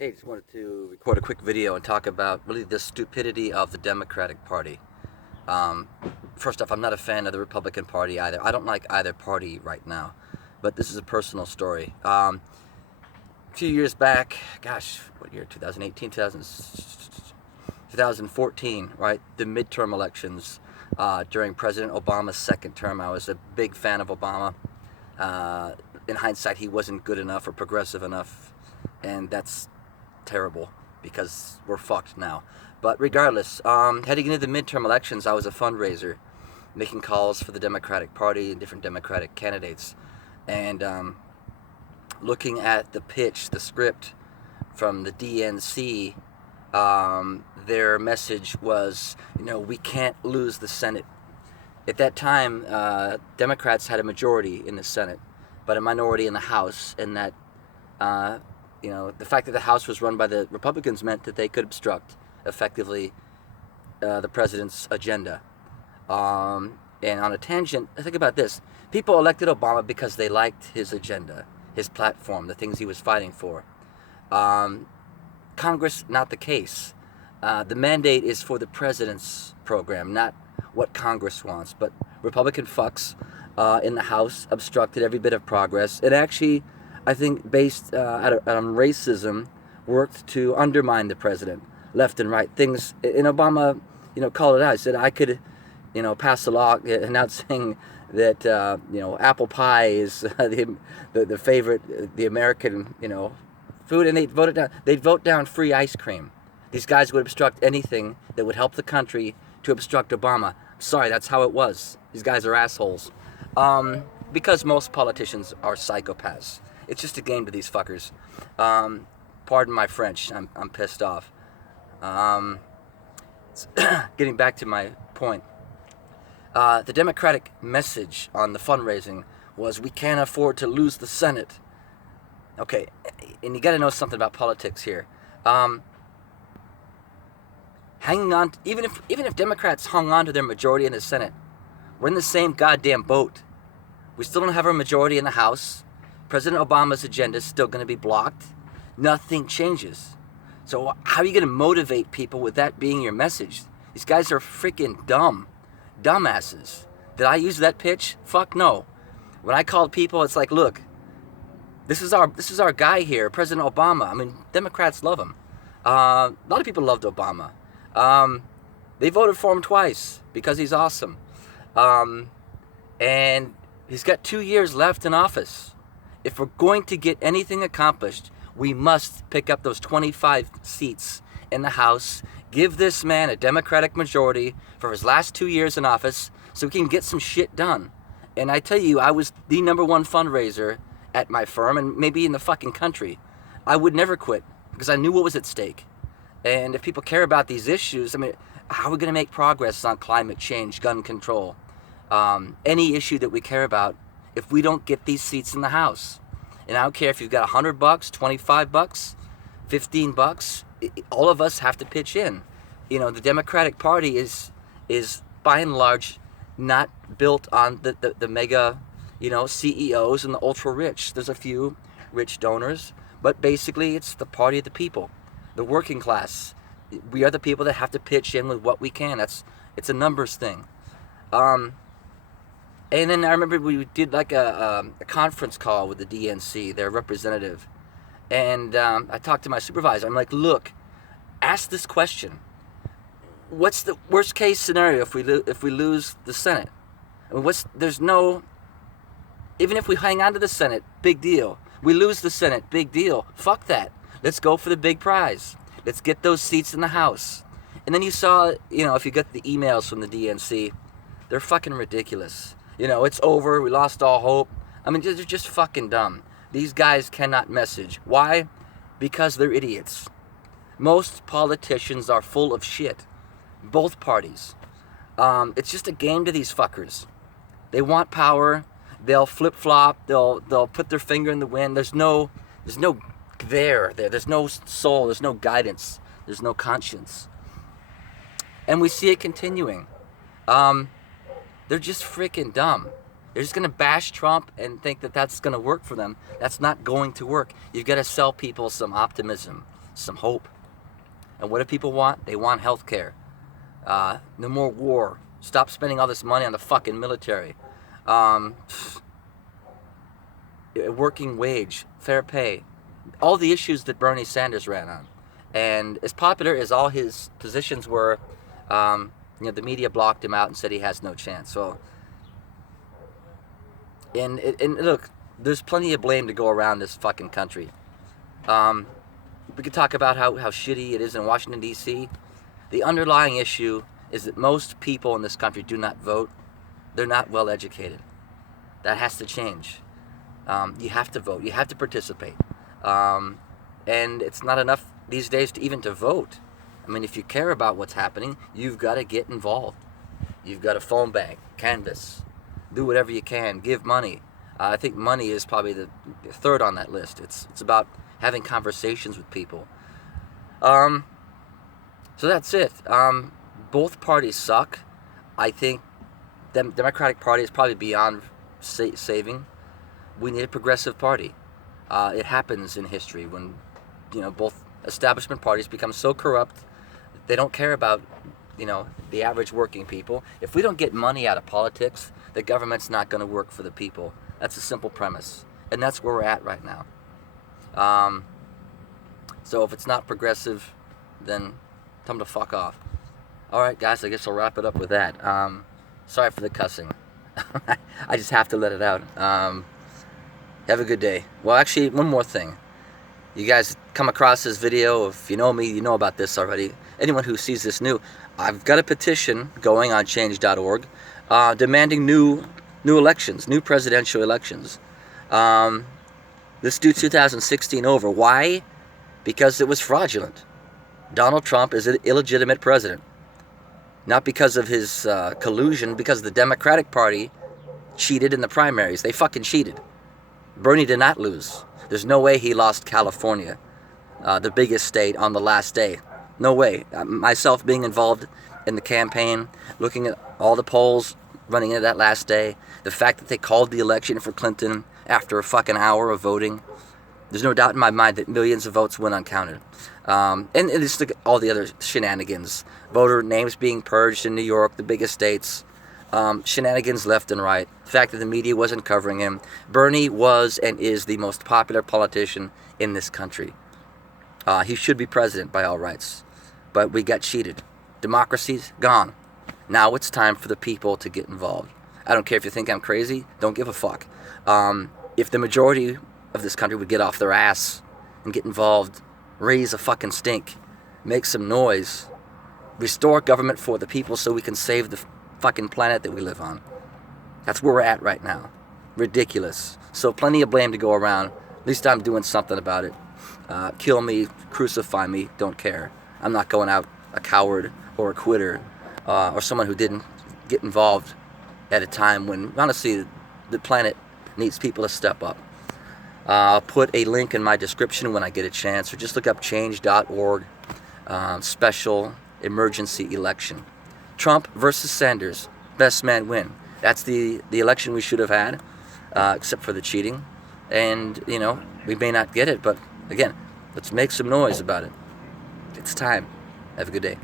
Hey, just wanted to record a quick video and talk about really the stupidity of the Democratic Party. Um, First off, I'm not a fan of the Republican Party either. I don't like either party right now, but this is a personal story. A few years back, gosh, what year? 2018, 2014, right? The midterm elections during President Obama's second term. I was a big fan of Obama. In hindsight, he wasn't good enough or progressive enough, and that's terrible because we're fucked now. But regardless, heading into the midterm elections, I was a fundraiser, making calls for the Democratic Party and different Democratic candidates, and looking at the pitch, the script from the DNC. Their message was, we can't lose the Senate. At that time, Democrats had a majority in the Senate, but a minority in the House, and that the fact that the House was run by the Republicans meant that they could obstruct effectively the president's agenda. And on a tangent, think about this. People elected Obama because they liked his agenda, his platform, the things he was fighting for. Congress, not the case. The mandate is for the president's program, not what Congress wants. But Republican fucks in the House obstructed every bit of progress. It actually, I think, based on racism, worked to undermine the president, left and right. Things, and Obama, called it out. He said, I could, pass a law announcing that, apple pie is the favorite, the American, food, and they'd vote down free ice cream. These guys would obstruct anything that would help the country to obstruct Obama. Sorry, that's how it was. These guys are assholes. Because most politicians are psychopaths. It's just a game to these fuckers. Pardon my French. I'm pissed off. Getting back to my point. The Democratic message on the fundraising was, we can't afford to lose the Senate. Okay, and you got to know something about politics here. Hanging on, even if Democrats hung on to their majority in the Senate, we're in the same goddamn boat. We still don't have a majority in the House. President Obama's agenda is still going to be blocked. Nothing changes. So how are you going to motivate people with that being your message? These guys are freaking dumb. Dumbasses. Did I use that pitch? Fuck no. When I called people, it's like, look, this is our guy here, President Obama. I mean, Democrats love him. A lot of people loved Obama. They voted for him twice because he's awesome. And he's got 2 years left in office. If we're going to get anything accomplished, we must pick up those 25 seats in the House, give this man a Democratic majority for his last 2 years in office so we can get some shit done. And I tell you, I was the number one fundraiser at my firm and maybe in the fucking country. I would never quit because I knew what was at stake. And if people care about these issues, I mean, how are we going to make progress on climate change, gun control, any issue that we care about if we don't get these seats in the House? And I don't care if you've got $100, $25, $15, all of us have to pitch in. The Democratic Party is by and large not built on the mega, CEOs and the ultra rich. There's a few rich donors, but basically it's the party of the people, the working class. We are the people that have to pitch in with what we can. It's a numbers thing. And then I remember we did like a conference call with the DNC, their representative. And I talked to my supervisor. I'm like, look, ask this question. What's the worst case scenario if we lose the Senate? I mean, even if we hang on to the Senate, big deal. We lose the Senate, big deal. Fuck that. Let's go for the big prize. Let's get those seats in the House. And then you saw, if you got the emails from the DNC, they're fucking ridiculous. It's over. We lost all hope. I mean, they're just fucking dumb. These guys cannot message. Why? Because they're idiots. Most politicians are full of shit. Both parties. It's just a game to these fuckers. They want power. They'll flip-flop. They'll put their finger in the wind. There's no there. There's no soul. There's no guidance. There's no conscience. And we see it continuing. They're just freaking dumb. They're just going to bash Trump and think that that's going to work for them. That's not going to work. You've got to sell people some optimism, some hope. And what do people want? They want health care. No more war. Stop spending all this money on the fucking military. Working wage, fair pay. All the issues that Bernie Sanders ran on. And as popular as all his positions were, the media blocked him out and said he has no chance. So, and look, there's plenty of blame to go around this fucking country. We could talk about how shitty it is in Washington, D.C. The underlying issue is that most people in this country do not vote. They're not well educated. That has to change. You have to vote. You have to participate. And it's not enough these days to vote. I mean, if you care about what's happening, you've got to get involved. You've got to phone bank, canvass, do whatever you can, give money. I think money is probably the third on that list. It's about having conversations with people. So that's it. Both parties suck. I think the Democratic Party is probably beyond saving. We need a progressive party. It happens in history when, both establishment parties become so corrupt that they don't care about, the average working people. If we don't get money out of politics, the government's not going to work for the people. That's a simple premise. And that's where we're at right now. So if it's not progressive, then tell them to fuck off. Alright guys, I guess I'll wrap it up with that. Sorry for the cussing. I just have to let it out. Have a good day. Well, actually, one more thing. You guys come across this video, if you know me, you know about this already. Anyone who sees this new, I've got a petition going on change.org demanding new elections, new presidential elections. Let's do 2016 over. Why? Because it was fraudulent. Donald Trump is an illegitimate president. Not because of his collusion, because the Democratic Party cheated in the primaries. They fucking cheated. Bernie did not lose. There's no way he lost California, the biggest state, on the last day. No way. Myself being involved in the campaign, looking at all the polls running into that last day, the fact that they called the election for Clinton after a fucking hour of voting, there's no doubt in my mind that millions of votes went uncounted. And just look at all the other shenanigans. Voter names being purged in New York, the biggest states. Shenanigans left and right. The fact that the media wasn't covering him. Bernie was and is the most popular politician in this country. He should be president by all rights. But we got cheated. Democracy's gone. Now it's time for the people to get involved. I don't care if you think I'm crazy. Don't give a fuck. If the majority of this country would get off their ass and get involved, raise a fucking stink, make some noise, restore government for the people so we can save the fucking planet that we live on. That's where we're at right now. Ridiculous. So plenty of blame to go around. At least I'm doing something about it. Kill me, crucify me, don't care. I'm not going out a coward or a quitter or someone who didn't get involved at a time when, honestly, the planet needs people to step up. I'll put a link in my description when I get a chance, or just look up change.org special emergency election. Trump versus Sanders, best man win. That's the election we should have had, except for the cheating. And, we may not get it, but again, let's make some noise about it. It's time. Have a good day.